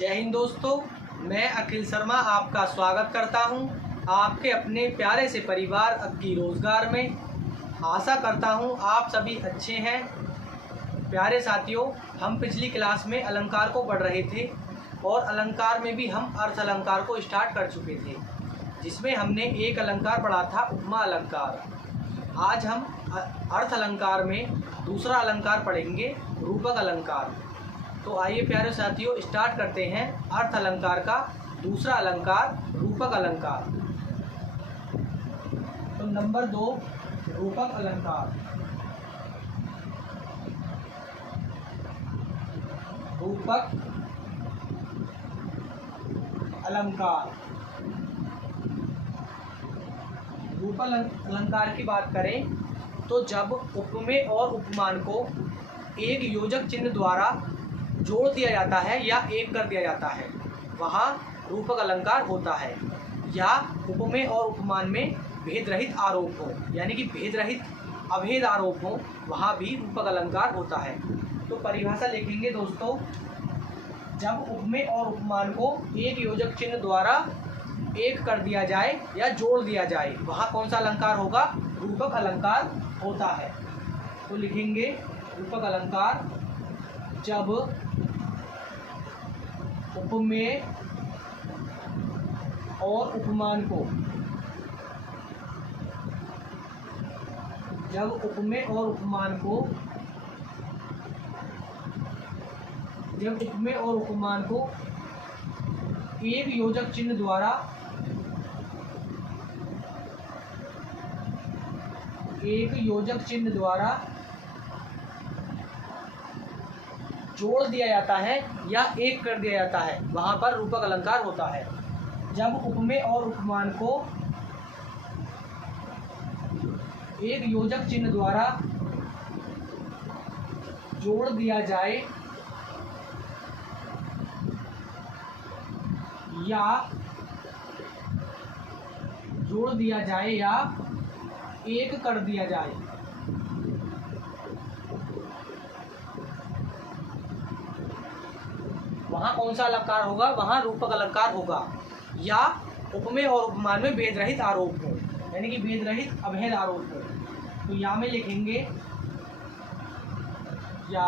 जय हिंद दोस्तों, मैं अखिल शर्मा आपका स्वागत करता हूं आपके अपने प्यारे से परिवार अक्की रोज़गार में। आशा करता हूं आप सभी अच्छे हैं। प्यारे साथियों, हम पिछली क्लास में अलंकार को पढ़ रहे थे और अलंकार में भी हम अर्थ अलंकार को स्टार्ट कर चुके थे, जिसमें हमने एक अलंकार पढ़ा था उपमा अलंकार। आज हम अर्थ अलंकार में दूसरा अलंकार पढ़ेंगे, रूपक अलंकार। तो आइए प्यारे साथियों, स्टार्ट करते हैं अर्थ अलंकार का दूसरा अलंकार, रूपक अलंकार। तो नंबर 2, रूपक अलंकार। रूपक अलंकार। रूपक अलंकार की बात करें तो जब उपमेय और उपमान को एक योजक चिन्ह द्वारा जोड़ दिया जाता है या एक कर दिया जाता है, वहाँ रूपक अलंकार होता है। या उपमेय और उपमान में भेद रहित आरोप हो, यानी कि भेद रहित अभेद आरोप हो, वहाँ भी रूपक अलंकार होता है। तो परिभाषा लिखेंगे दोस्तों, जब उपमेय और उपमान को एक योजक चिन्ह द्वारा एक कर दिया जाए या जोड़ दिया जाए, वहाँ कौन सा अलंकार होगा? रूपक अलंकार होता है। तो लिखेंगे रूपक अलंकार जब उपमेय और उपमान को एक योजक चिन्ह द्वारा जोड़ दिया जाता है या एक कर दिया जाता है, वहाँ पर रूपक अलंकार होता है। जब उपमेय और उपमान को एक योजक चिन्ह द्वारा जोड़ दिया जाए या एक कर दिया जाए, वहाँ कौन सा अलंकार होगा? वहाँ रूपक अलंकार होगा। या उपमेय और उपमान में भेद रहित आरोप हो, यानी कि भेद रहित अभेद आरोप हो। तो या में लिखेंगे या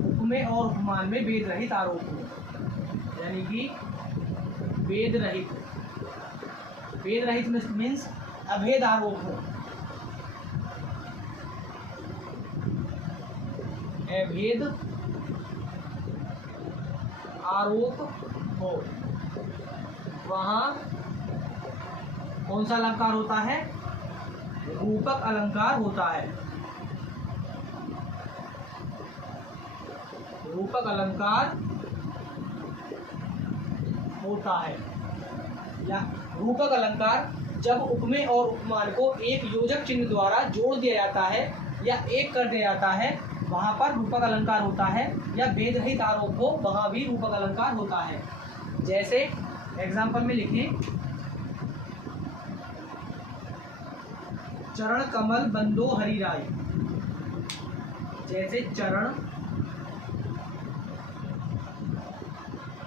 उपमेय और उपमान में भेद रहित आरोप हो, यानी कि भेद रहित मीन्स अभेद आरोप हो, अभेद आरोप हो, वहाँ कौन सा अलंकार होता है? रूपक अलंकार होता है। रूपक अलंकार होता है। या रूपक अलंकार जब उपमेय और उपमान को एक योजक चिन्ह द्वारा जोड़ दिया जाता है या एक कर दिया जाता है, वहाँ पर रूपक अलंकार होता है। या भेद रहित आरोप हो, वहाँ भी रूपक अलंकार होता है। जैसे एग्जाम्पल में लिखें, चरण कमल बंदो हरि राय। जैसे चरण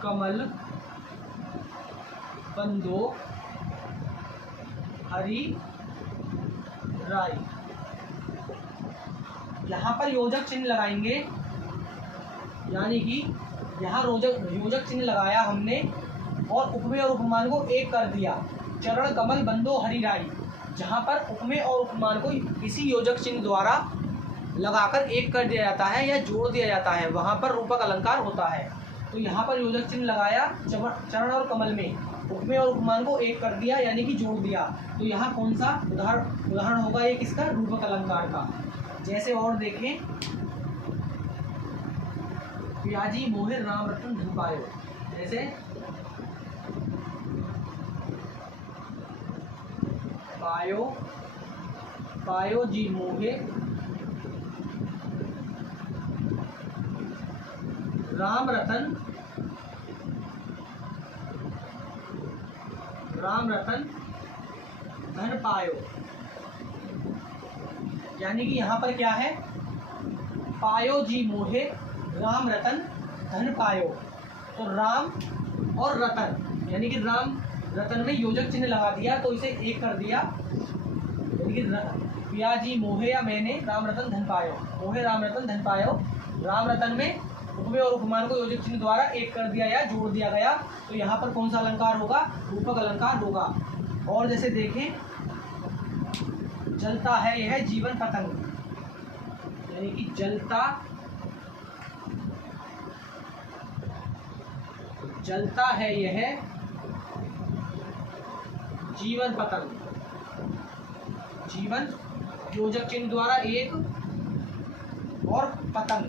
कमल बंदो हरि राय, यहाँ पर योजक चिन्ह लगाएंगे, यानी कि यहाँ योजक चिन्ह लगाया हमने और उपमेय और उपमान को एक कर दिया। चरण कमल बंदो हरि राय, जहाँ पर उपमेय और उपमान को किसी योजक चिन्ह द्वारा लगाकर एक कर दिया जाता है या जोड़ दिया जाता है, वहाँ पर रूपक अलंकार होता है। तो यहाँ पर योजक चिन्ह लगाया, चरण और कमल में उपमेय और उपमान को एक कर दिया, यानी कि जोड़ दिया। तो यहाँ कौन सा उदाहरण होगा ये किसका? रूपक अलंकार का। जैसे और देखें, प्याजी मोहे राम रतन धन पायो। जैसे पायो जी मोहे राम रतन धन पायो, यानी कि यहाँ पर क्या है? पायो जी मोहे राम रतन धन पायो। तो राम और रतन, यानी कि राम रतन में योजक चिन्ह लगा दिया तो इसे एक कर दिया, यानी कि पियाजी मोहे या मैंने राम रतन धन पायो, मोहे राम रतन धन पायो। राम रतन में उपमेय और उपमान को योजक चिन्ह द्वारा एक कर दिया या जोड़ दिया गया, तो यहाँ पर कौन सा अलंकार होगा? रूपक अलंकार होगा। और जैसे देखें, जलता है यह जीवन पतंग, यानी कि जलता है यह जीवन पतंग, जीवन योजक चिन्ह द्वारा एक और पतंग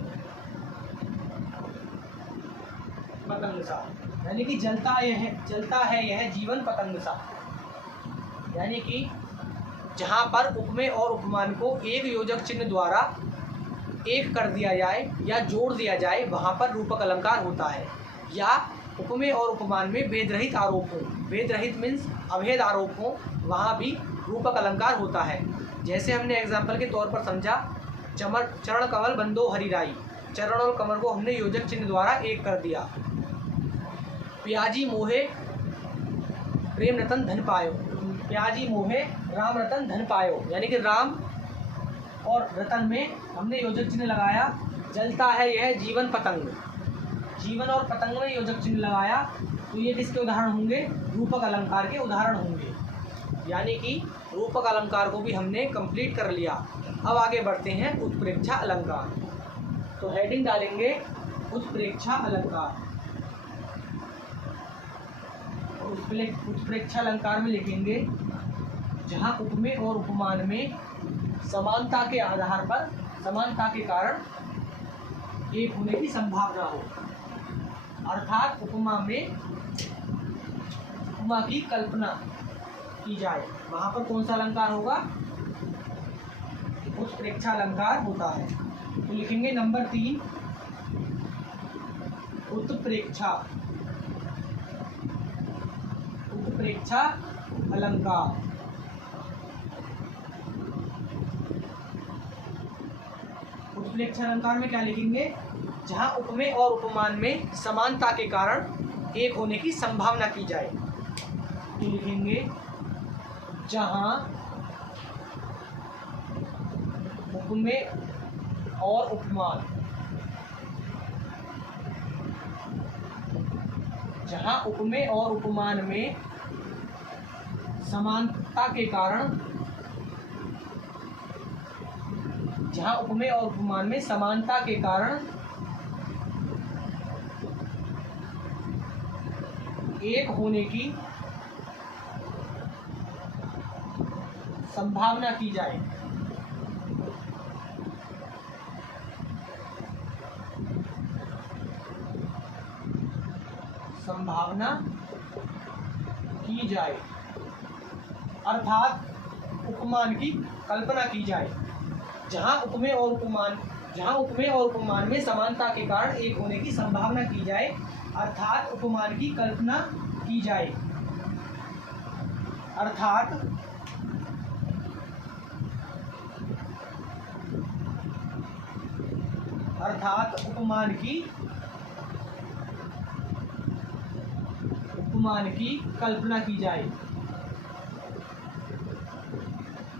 सा, यानी कि जलता है यह जीवन पतंग सा, यानी कि जहाँ पर उपमेय और उपमान को एक योजक चिन्ह द्वारा एक कर दिया जाए या जोड़ दिया जाए वहाँ पर रूपक अलंकार होता है। या उपमेय और उपमान में भेदरहित आरोप हो, भेदरहित मीन्स अभेद आरोप हो, वहाँ भी रूपक अलंकार होता है। जैसे हमने एग्जाम्पल के तौर पर समझा, चरण कमल बंदो हरिराई, चरण और कमल को हमने योजक चिन्ह द्वारा एक कर दिया। प्याजी मोहे प्रेम रतन धन पायो, प्याजी मोहे राम रतन धन पायो, यानी कि राम और रतन में हमने योजक चिन्ह लगाया। जलता है यह जीवन पतंग, जीवन और पतंग में योजक चिन्ह लगाया, तो ये किसके उदाहरण होंगे? रूपक अलंकार के उदाहरण होंगे। यानी कि रूपक अलंकार को भी हमने कंप्लीट कर लिया। अब आगे बढ़ते हैं उत्प्रेक्षा अलंकार। तो हेडिंग डालेंगे उत्प्रेक्षा अलंकार। उत्प्रेक्षा अलंकार में लिखेंगे जहाँ उपमेय और उपमान में समानता के आधार पर, समानता के कारण एक होने की संभावना हो, अर्थात उपमा में उपमा की कल्पना की जाए, वहाँ पर कौन सा अलंकार होगा? उत्प्रेक्षा अलंकार होता है। तो लिखेंगे नंबर 3 उत्प्रेक्षा, उत्प्रेक्षा अलंकार। उत्प्रेक्षा अलंकार में क्या लिखेंगे? जहाँ उपमेय और उपमान में समानता के कारण एक होने की संभावना की जाए। तो लिखेंगे जहाँ उपमेय और उपमान, जहाँ उपमेय और उपमान में समानता के कारण, जहाँ उपमेय और उपमान में समानता के कारण एक होने की संभावना की जाए। संभावना की जाए, अर्थात उपमान की कल्पना की जाए। जहाँ उपमेय और उपमान, जहाँ उपमेय और उपमान में समानता के कारण एक होने की संभावना की जाए, अर्थात उपमान की कल्पना की जाए, अर्थात उपमान की कल्पना की जाए,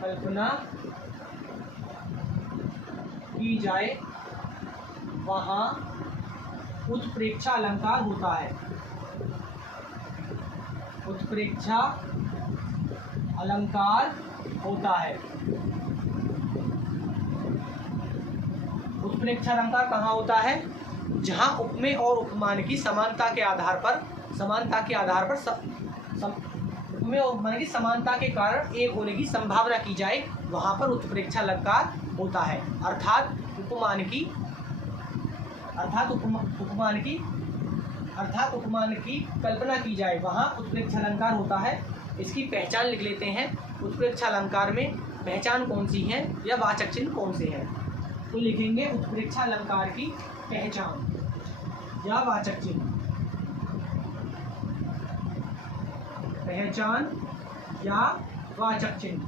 कल्पना की जाए, वहाँ उत्प्रेक्षा अलंकार होता है। उत्प्रेक्षा अलंकार होता है। उत्प्रेक्षा अलंकार कहाँ होता है? जहाँ उपमेय और उपमान की समानता के आधार पर, उपमेय और उपमान की समानता के कारण एक होने की संभावना की जाए, वहाँ पर उत्प्रेक्षा अलंकार होता है। अर्थात उपमान की कल्पना की जाए, वहाँ उत्प्रेक्षा अलंकार होता है। इसकी पहचान लिख लेते हैं। उत्प्रेक्षा अलंकार में पहचान कौन सी है या वाचक चिन्ह कौन से हैं? तो लिखेंगे उत्प्रेक्षा अलंकार की पहचान या वाचक चिन्ह, पहचान या वाचक चिन्ह।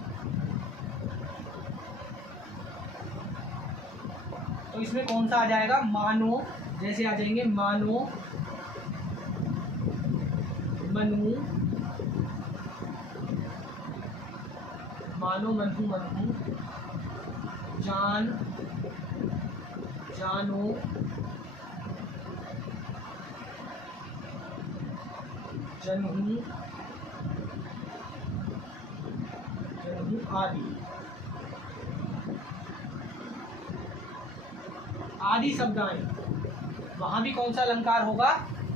तो इसमें कौन सा आ जाएगा? मानो, जैसे आ जाएंगे मानो, मनु, मानो, मनहु, मनहु, जान, जानो, जनहु, जनहु आदि शब्द आए। वहां भी कौन सा अलंकार होगा?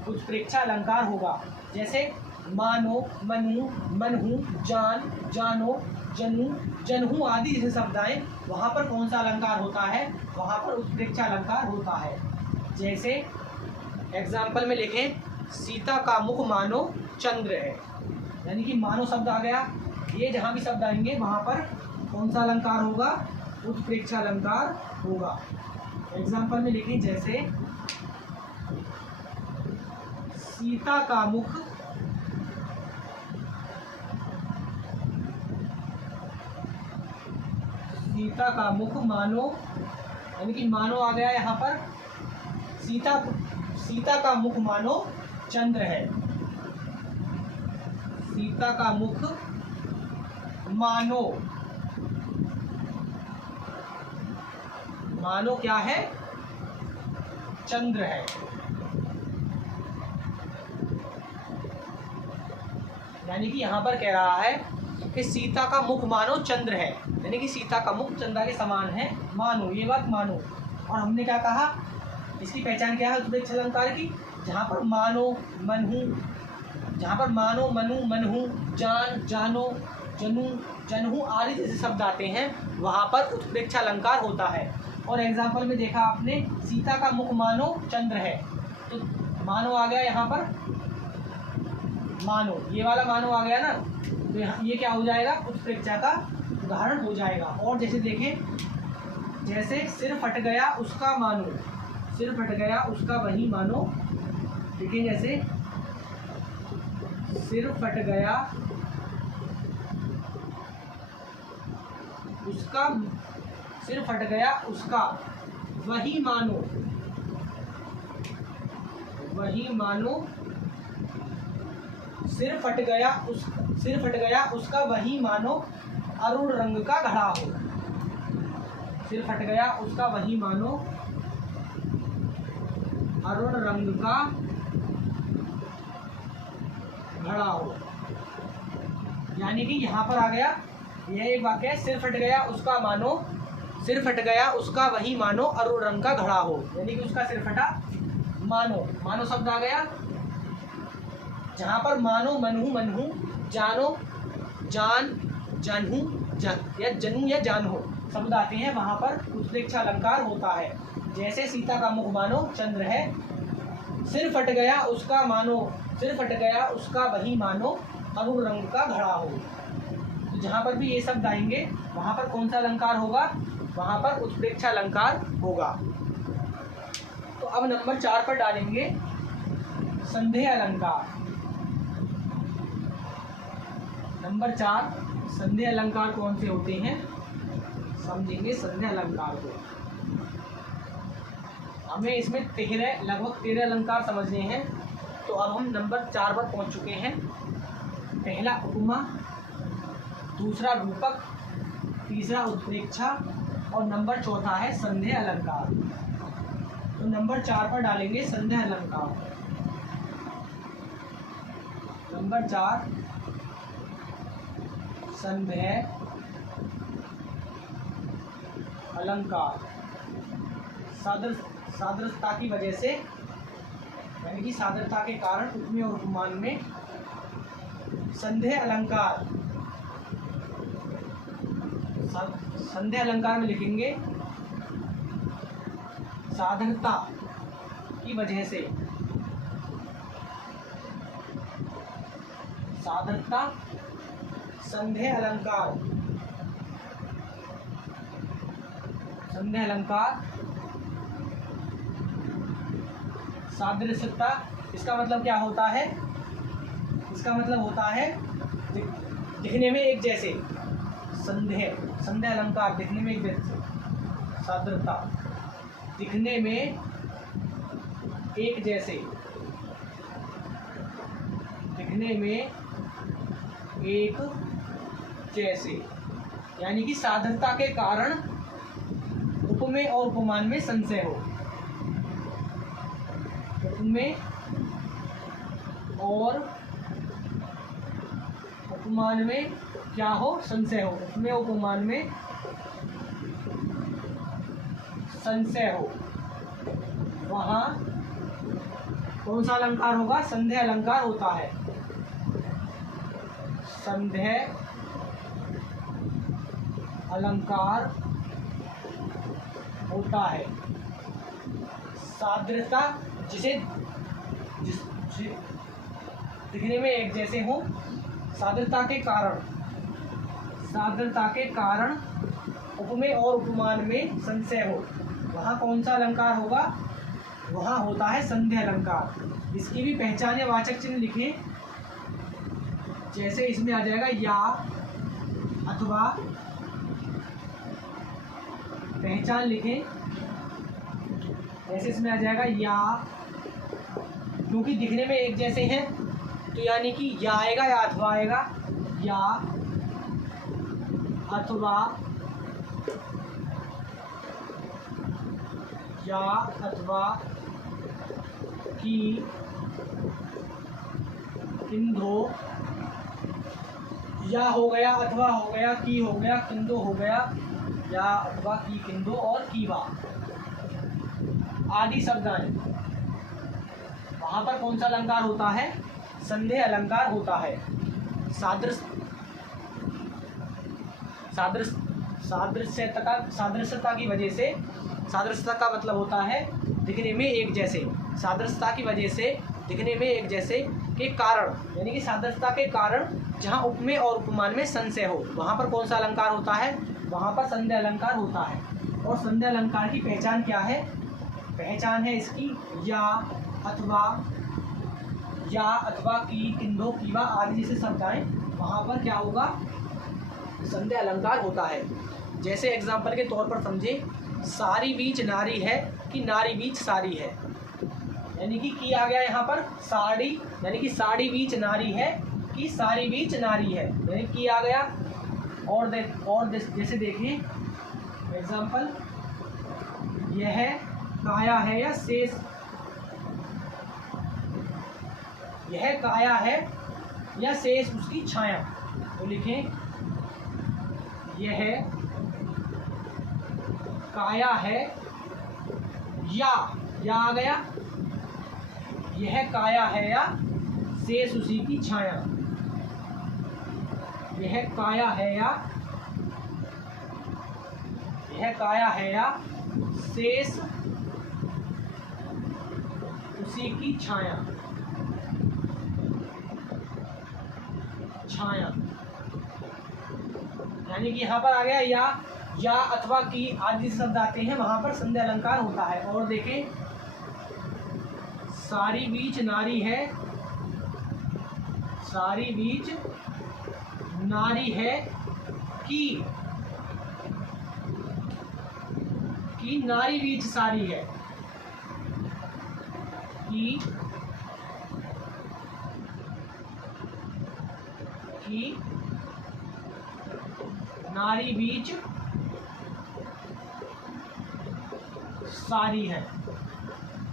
उत्प्रेक्षा अलंकार होगा। जैसे मानो, मनु, मनहु, जान, जानो, जनू, जनहु आदि जैसे शब्द आए, वहां पर कौन सा अलंकार होता है? वहां पर उत्प्रेक्षा अलंकार होता है। जैसे एग्जाम्पल में लिखें, सीता का मुख मानो चंद्र है, यानी कि मानो शब्द आ गया। ये जहां भी शब्द आएंगे वहां पर कौन सा अलंकार होगा? उत्प्रेक्षा अलंकार होगा। एग्जाम्पल में लिखें, जैसे सीता का मुख मानो, यानी कि मानो आ गया यहाँ पर। सीता का मुख मानो चंद्र है। सीता का मुख मानो क्या है? चंद्र है। यानी कि यहाँ पर कह रहा है कि सीता का मुख मानो चंद्र है, यानी कि सीता का मुख चंद्र के समान है। मानो, ये बात मानो। और हमने क्या कहा? इसकी पहचान क्या है उत्प्रेक्षा अलंकार की? जहाँ पर मानो, मनहु, जहाँ पर मानो, मनु, मनहु, जान, जानो, जनू, जनहु आदि जैसे शब्द आते हैं, वहाँ पर उत्प्रेक्षा अलंकार होता है। और एग्जाम्पल में देखा आपने, सीता का मुख मानो चंद्र है, तो मानो आ गया यहाँ पर। मानो, ये वाला मानो आ गया ना, तो ये क्या हो जाएगा? उत्प्रेक्षा का उदाहरण हो जाएगा। और जैसे देखें, जैसे सिर फट गया उसका मानो, सिर फट गया उसका वही मानो। देखिए, जैसे सिर फट गया उसका, सिर फट गया उसका वही मानो, वही मानो। सिर फट गया उसका वही मानो अरुण रंग का घड़ा हो। सिर फट गया उसका वही मानो अरुण रंग का घड़ा हो। यानी कि यहाँ पर आ गया, यह एक वाक्य है, सिर फट गया उसका मानो, सिर फट गया उसका वही मानो अरुण रंग का घड़ा हो, यानी कि उसका सिर फटा। मानो, मानो शब्द आ गया। जहाँ पर मानो, मनहु, मनहु, जानो, जान, जनहु, या जनू या जानो शब्द आते हैं, वहाँ पर उत्प्रेक्षा अलंकार होता है। जैसे सीता का मुख मानो चंद्र है, सिर फट गया उसका मानो, सिर फट गया उसका वही मानो अरुण रंग का घड़ा हो। तो जहाँ पर भी ये शब्द आएंगे, वहाँ पर कौन सा अलंकार होगा? वहाँ पर उत्प्रेक्षा अलंकार होगा। तो अब नंबर 4 पर डालेंगे संदेह अलंकार। नंबर 4, संदेह अलंकार कौन से होते हैं, समझेंगे संदेह अलंकार को। हमें इसमें लगभग 13 अलंकार समझने हैं। तो अब हम नंबर 4 पर पहुंच चुके हैं। पहला उपमा, दूसरा रूपक, तीसरा उत्प्रेक्षा और नंबर 4 है संदेह अलंकार। तो नंबर 4 पर डालेंगे संदेह अलंकार। नंबर 4, संदेह अलंकार। सादृश्यता की वजह से, यानी कि सादृश्यता के कारण उपमेय और उपमान में संदेह अलंकार, संदेह अलंकार में लिखेंगे सादृश्यता की वजह से, सादृश्यता संदेह अलंकार, संदेह अलंकार सादृश्यता। इसका मतलब क्या होता है? इसका मतलब होता है दिखने में एक जैसे। संदेह अलंकार दिखने में एक जैसे, सादृश्यता दिखने में एक जैसे, दिखने में एक जैसे, यानी कि सादृश्यता के कारण उपमेय और उपमान में संशय हो। उपमेय और उपमान में क्या हो? संशय हो। उपमेय उपमान में संशय हो, वहाँ कौन सा अलंकार होगा? संदेह अलंकार होता है। संदेह अलंकार होता है। सादृश्यता दिखने में एक जैसे हो, सादृश्यता के कारण उपमेय और उपमान में संशय हो, वहाँ कौन सा अलंकार होगा? वहाँ होता है संदेह अलंकार। इसकी भी पहचान या वाचक चिन्ह लिखें। जैसे इसमें आ जाएगा या अथवा, पहचान लिखें। जैसे इसमें आ जाएगा या, क्योंकि दिखने में एक जैसे हैं तो यानी कि या आएगा या अथवा आएगा। या अथवा, या अथवा की, किंधो, या हो गया, अथवा हो गया, की हो गया, किंधो हो गया, या अथवा की, किंधो और कीवा आदि शब्द आए। वहाँ पर कौन सा अलंकार होता है? संदेह अलंकार होता है। सादृश्यता की वजह से, सादृश्यता का मतलब होता है दिखने में एक जैसे, सादृश्यता की वजह से दिखने में एक जैसे के कारण, यानी कि सादृश्यता के कारण जहाँ उपमेय और उपमान में संशय हो, वहाँ पर कौन सा अलंकार होता है? वहाँ पर संदेह अलंकार होता है। और संदेह अलंकार की पहचान क्या है? पहचान है इसकी या अथवा की, किंधो, कीवा आदि जैसे शब्द आए, वहाँ पर क्या होगा? संदेह अलंकार होता है। जैसे एग्जाम्पल के तौर पर समझे, सारी बीच नारी है कि नारी बीच सारी है, यानी कि आ गया यहाँ पर साड़ी, यानी कि साड़ी बीच नारी है कि सारी बीच नारी है, यानी कि आ गया। और जैसे देखें एग्जाम्पल, यह काया है या शेष, यह काया है या शेष उसकी छाया, तो लिखें यह काया है या आ गया, यह काया है या शेष उसी की छाया, यह काया है या शेष उसी की छाया, यानी कि यहाँ पर आ गया या अथवा की आदि शब्द आते हैं, वहां पर संदेह अलंकार होता है। और देखें, सारी बीच नारी है, सारी बीच नारी है कि नारी बीच सारी है, कि नारी बीच सारी है,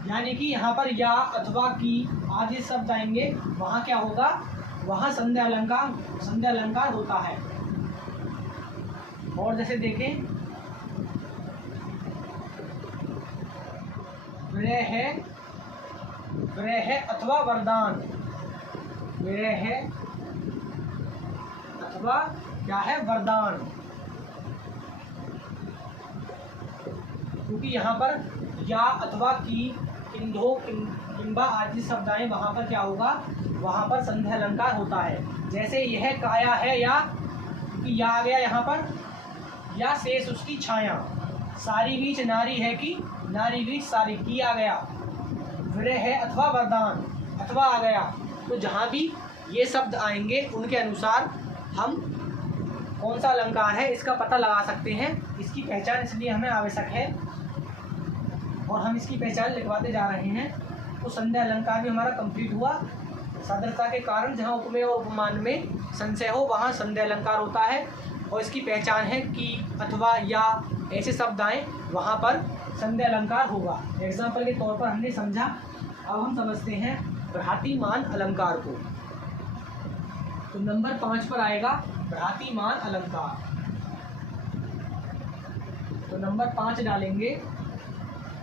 यानी कि यहाँ पर या अथवा की आदि शब्द आएंगे, वहाँ क्या होगा? वहाँ संदेह अलंकार होता है। और जैसे देखें, विरह अथवा वरदान, विरह अथवा क्या है? वरदान, क्योंकि यहाँ पर या अथवा की, किंधो, किंबा आदि शब्द आए, वहाँ पर क्या होगा? वहाँ पर संदेह अलंकार होता है। जैसे यह काया है या, क्योंकि या आ गया यहाँ पर, या शेष उसकी छाया, सारी बीच नारी है कि नारी बीच सारी, की आ गया, विरह अथवा वरदान, अथवा आ गया। तो जहाँ भी ये शब्द आएंगे उनके अनुसार हम कौन सा अलंकार है इसका पता लगा सकते हैं। इसकी पहचान इसलिए हमें आवश्यक है और हम इसकी पहचान लिखवाते जा रहे हैं। तो संध्या अलंकार भी हमारा कंप्लीट हुआ। सादरता के कारण जहाँ उपमेय और उपमान में संशय हो वहाँ संध्या अलंकार होता है, और इसकी पहचान है कि, अथवा, या ऐसे शब्द आए वहाँ पर संध्या अलंकार होगा। एग्जाम्पल के तौर पर हमने समझा। अब हम समझते हैं भ्रातिमान अलंकार को। तो नंबर 5 पर आएगा भ्रातिमान अलंकार। तो नंबर 5 डालेंगे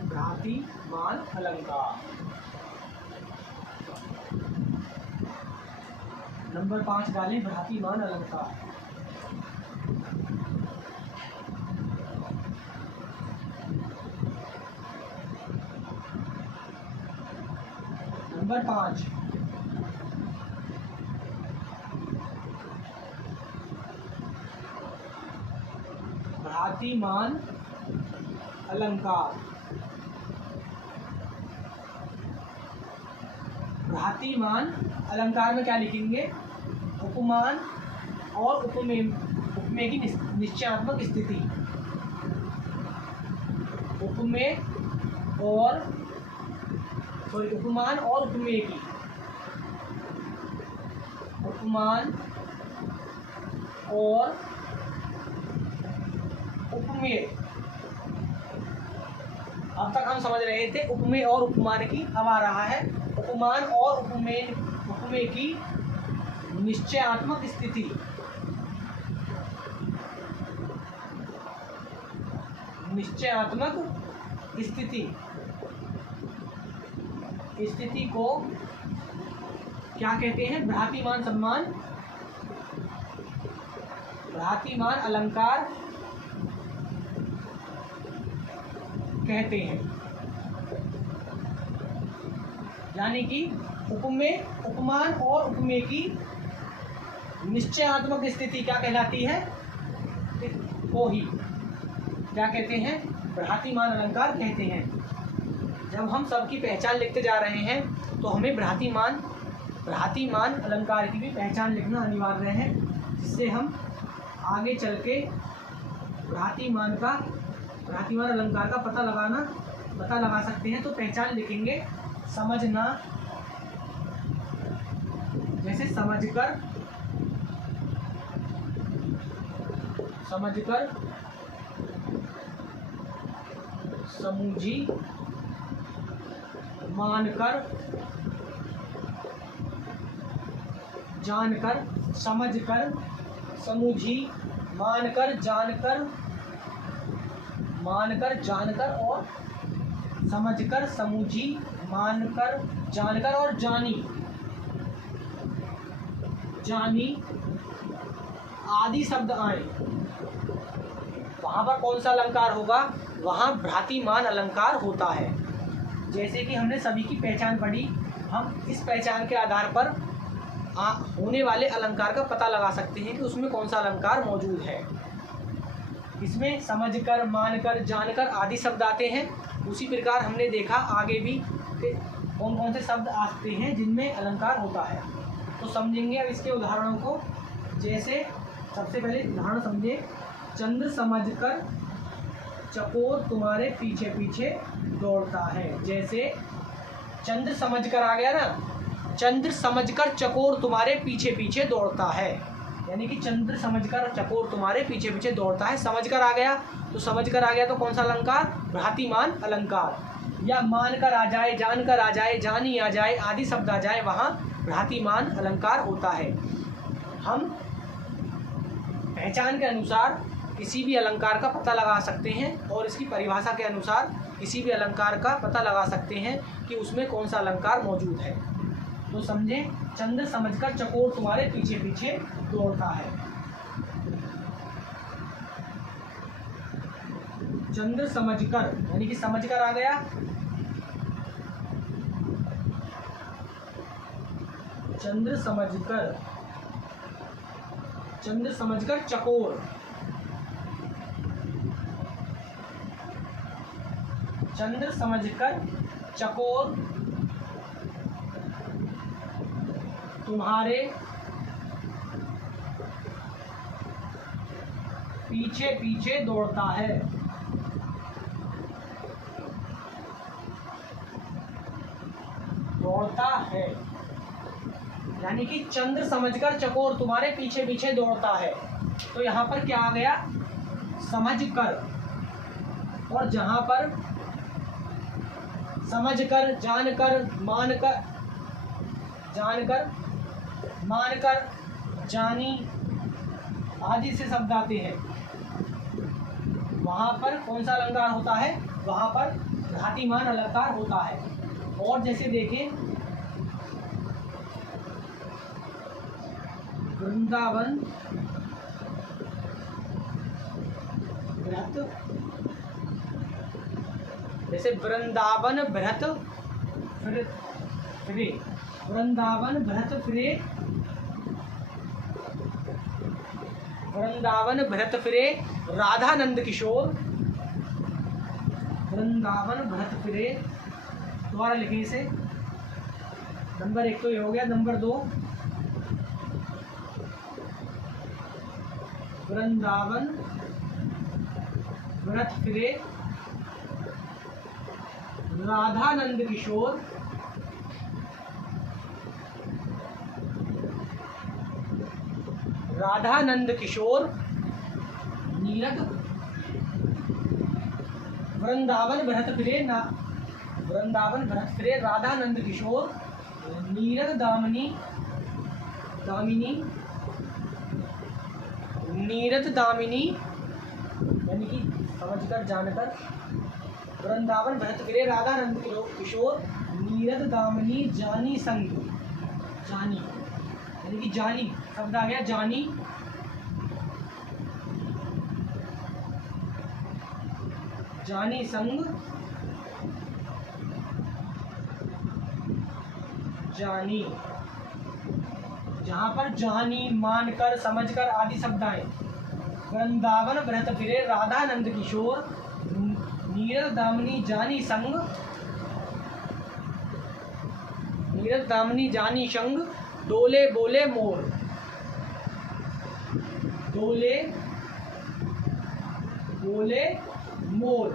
भ्रातिमान अलंकार। नंबर 5 डालें भ्रातिमान अलंकार। नंबर 5 भ्रातिमान अलंकार। भ्रातिमान अलंकार में क्या लिखेंगे? उपमान और उपमेय की निश्चयात्मक स्थिति। उपमान और उपमेय की। उपमान और उपमेय। अब तक हम समझ रहे थे उपमेय और उपमान की। अब आ रहा है उपमान और उपमेय की निश्चयात्मक स्थिति। निश्चयात्मक स्थिति को क्या कहते हैं? भ्रातिमान सम्मान, भ्रातिमान अलंकार कहते हैं। यानी कि उपमान और उपमेय की निश्चयात्मक स्थिति क्या कहलाती है? को ही क्या कहते हैं? भ्रातिमान अलंकार कहते हैं। जब हम सबकी पहचान लिखते जा रहे हैं तो हमें भ्रातिमान अलंकार की भी पहचान लिखना अनिवार्य है, जिससे हम आगे चल के भ्रातिमान अलंकार का पता लगा सकते हैं। तो पहचान लिखेंगे समझना, जैसे समझकर, समूझी, मानकर, जानकर, समझकर, समूझी, मानकर, जानकर और समझकर, समूझी, मानकर, जानकर और जानी आदि शब्द आए, वहाँ पर कौन सा अलंकार होगा? वहाँ भ्रातिमान अलंकार होता है। जैसे कि हमने सभी की पहचान पढ़ी, हम इस पहचान के आधार पर होने वाले अलंकार का पता लगा सकते हैं कि उसमें कौन सा अलंकार मौजूद है। इसमें समझकर, मानकर, जानकर आदि शब्द आते हैं। उसी प्रकार हमने देखा आगे भी कौन कौन से शब्द आते हैं जिनमें अलंकार होता है। तो समझेंगे अब इसके उदाहरणों को। जैसे सबसे पहले उदाहरण समझे, चंद्र समझकर चकोर तुम्हारे पीछे पीछे दौड़ता है। जैसे चंद्र समझकर आ गया ना, चंद्र समझकर चकोर तुम्हारे पीछे पीछे दौड़ता है, यानी कि चंद्र समझकर चकोर तुम्हारे पीछे पीछे दौड़ता है। समझकर आ गया तो कौन सा अलंकार? भ्रातिमान अलंकार। या मानकर आ जाए, जानकर आ जाए, जानी आ जाए आदि शब्द आ जाए, वहाँ भ्रातिमान अलंकार होता है। हम पहचान के अनुसार किसी भी अलंकार का पता लगा सकते हैं और इसकी परिभाषा के अनुसार किसी भी अलंकार का पता लगा सकते हैं कि उसमें कौन सा अलंकार मौजूद है। तो समझे, चंद्र समझकर चकोर तुम्हारे पीछे पीछे दौड़ता है। चंद्र समझकर यानी कि समझकर आ गया, चंद्र समझकर चकोर, चंद्र समझकर चकोर तुम्हारे पीछे पीछे दौड़ता है। है, यानी कि चंद्र समझकर चकोर तुम्हारे पीछे पीछे दौड़ता है। तो यहाँ पर क्या आ गया, समझकर, और जहाँ पर समझकर, जानकर, मानकर, जानकर, मानकर, जानी आदि से शब्द आते हैं, वहाँ पर कौन सा अलंकार होता है, वहाँ पर घातीमान अलंकार होता है। और जैसे देखें, वृंदावन भ्रत, जैसे वृंदावन भ्रत फिरे, वृंदावन भ्रत फिरे, वृंदावन भ्रत फिरे राधानंद किशोर, वृंदावन भ्रत फिरे, दोबारा लिखिए इसे। नंबर 1 तो ये हो गया। नंबर 2, वृंदावन भ्रत फिरे राधानंद किशोर, राधानंद किशोर नीरद, वृंदावन भ्रत फिरे ना, वृंदावन भ्रत फिरे राधानंद किशोर नीरद दामिनी, दामिनी, नीरद दामिनी, यानी कि समझकर जानकर, वृंदावन भ्रत फिरे राधानंद किशोर नीरद दामिनी जानी संग, जानी यानी कि जानी शब्द आ गया, जानी, जानी संग, जानी, जहां पर जानी, मानकर, समझकर आदि शब्द आए। वृंदावन भ्रत फिरे राधानंद किशोर नीरद दामिनी जानी संग, नीरद दामिनी जानी संग, डोले बोले मोर, डोले बोले मोर।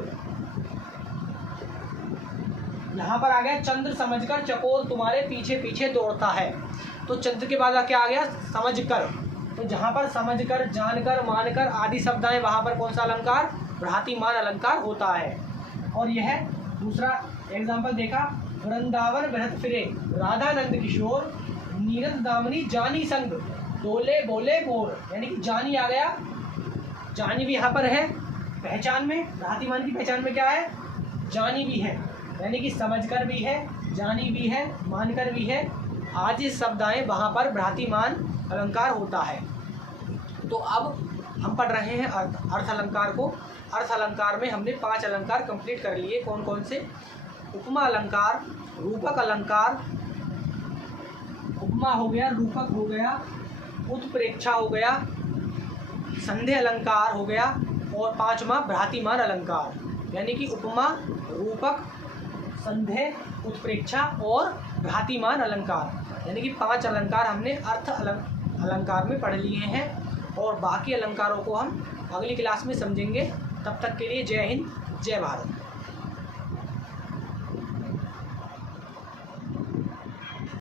यहाँ पर आ गया चंद्र समझकर चकोर तुम्हारे पीछे पीछे दौड़ता है। तो चंद्र के बाद क्या आ गया, समझकर। तो जहाँ पर समझकर, जानकर, मानकर आदि शब्द आए, वहाँ पर कौन सा अलंकार, भ्रातिमान अलंकार होता है। और यह दूसरा एग्जाम्पल देखा, वृंदावन भ्रत फिरे राधानंद किशोर नीरद दामिनी जानी संग, डोले बोले मोर, यानी कि जानी आ गया। जानी भी यहाँ पर है पहचान में, भ्रातिमान की पहचान में क्या है, जानी भी है, यानी कि समझकर भी है, जानी भी है, मानकर भी है, आदि शब्द आए, वहाँ पर भ्रातिमान अलंकार होता है। तो अब हम पढ़ रहे हैं अर्थ अलंकार को। अर्थ अलंकार में हमने 5 अलंकार कंप्लीट कर लिए। कौन कौन से, उपमा अलंकार, रूपक अलंकार, उपमा हो गया, रूपक हो गया, उत्प्रेक्षा हो गया, संदेह अलंकार हो गया, और 5वां भ्रातिमान अलंकार, यानी कि उपमा, रूपक, संदेह, उत्प्रेक्षा और भ्रातिमान अलंकार, यानी कि 5 अलंकार हमने अर्थ अलंकार में पढ़ लिए हैं। और बाकी अलंकारों को हम अगली क्लास में समझेंगे। तब तक के लिए जय हिंद, जय भारत।